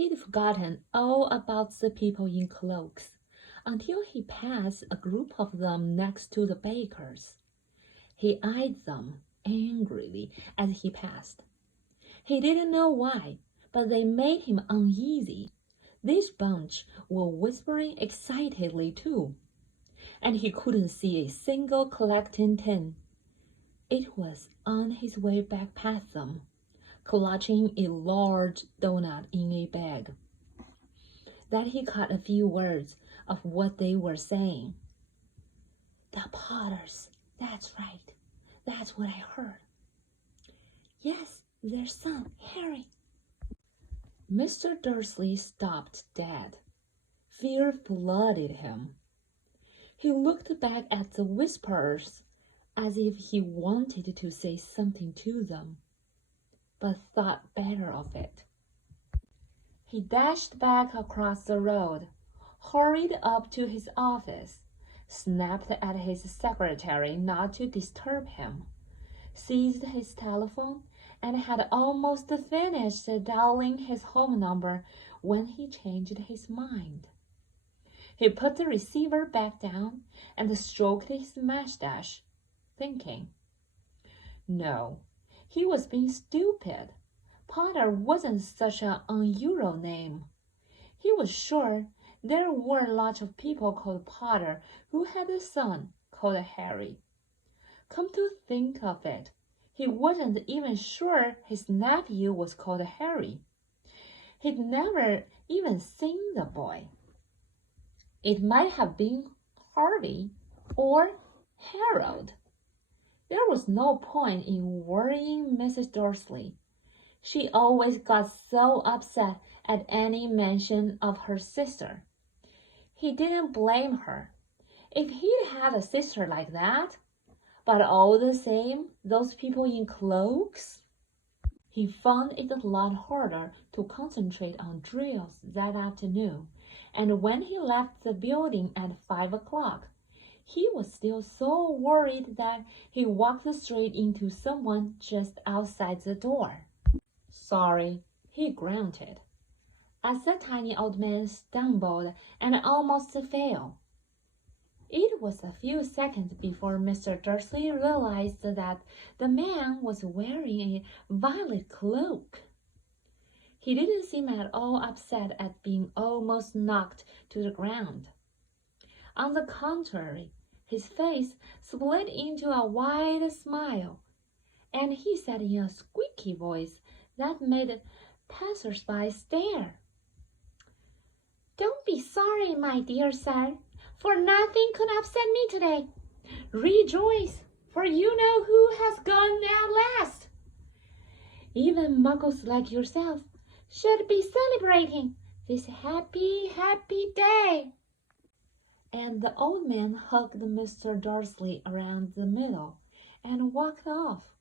He'd forgotten all about the people in cloaks until he passed a group of them next to the baker's. He eyed them angrily as he passed. He didn't know why, but they made him uneasy. This bunch were whispering excitedly too, and he couldn't see a single collecting tin. It was on his way back past them, clutching a large doughnut in a bag, that he caught a few words of what they were saying. "The Potters, that's right. That's what I heard." "Yes, their son, Harry." Mr. Dursley stopped dead. Fear flooded him. He looked back at the whisperers as if he wanted to say something to them, but thought better of it. He dashed back across the road, hurried up to his office, snapped at his secretary not to disturb him, seized his telephone, and had almost finished dialing his home number when he changed his mind. He put the receiver back down and stroked his mustache, thinking. No, he was being stupid. Potter wasn't such an unusual name. He was sure there were lots of people called Potter who had a son called Harry. Come to think of it, he wasn't even sure his nephew was called Harry. He'd never even seen the boy. It might have been Harvey or Harold. There was no point in worrying Mrs. Dursley. She always got so upset at any mention of her sister. He didn't blame her. If he'd had a sister like that, but all the same, those people in cloaks? He found it a lot harder to concentrate on drills that afternoon, and when he left the building at 5 o'clock, he was still so worried that he walked straight into someone just outside the door. "Sorry," he grunted, as the tiny old man stumbled and almost fell. It was a few seconds before Mr. Dursley realized that the man was wearing a violet cloak. He didn't seem at all upset at being almost knocked to the ground. On the contrary, his face split into a wide smile, and he said in a squeaky voice that made passers-by stare, "Don't be sorry, my dear sir, for nothing could upset me today. Rejoice, for you know who has gone out last. Even muggles like yourself should be celebrating this happy, happy day." And the old man hugged Mr. Dursley around the middle and walked off.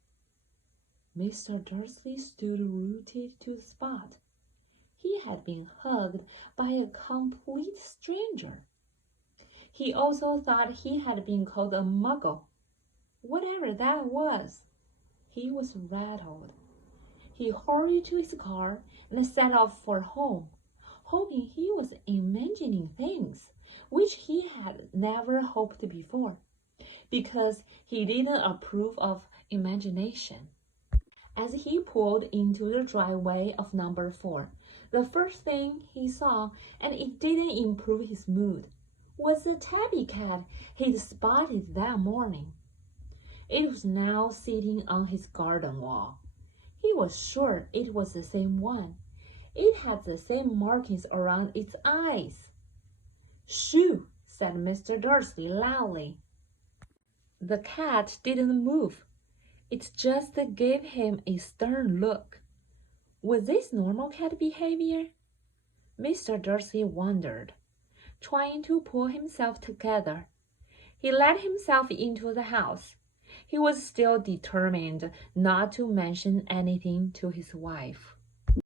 Mr. Dursley stood rooted to the spot. He had been hugged by a complete stranger. He also thought he had been called a muggle. Whatever that was, he was rattled. He hurried to his car and set off for home, hoping he was imagining things which he had never hoped before, because he didn't approve of imagination. As he pulled into the driveway of number 4, the first thing he saw, and it didn't improve his mood, was the tabby cat he'd spotted that morning. It was now sitting on his garden wall. He was sure it was the same one. It had the same markings around its eyes. "Shoo!" said Mr. Dursley loudly. The cat didn't move. It just gave him a stern look. Was this normal cat behavior? Mr. Dursley wondered, trying to pull himself together. He let himself into the house. He was still determined not to mention anything to his wife.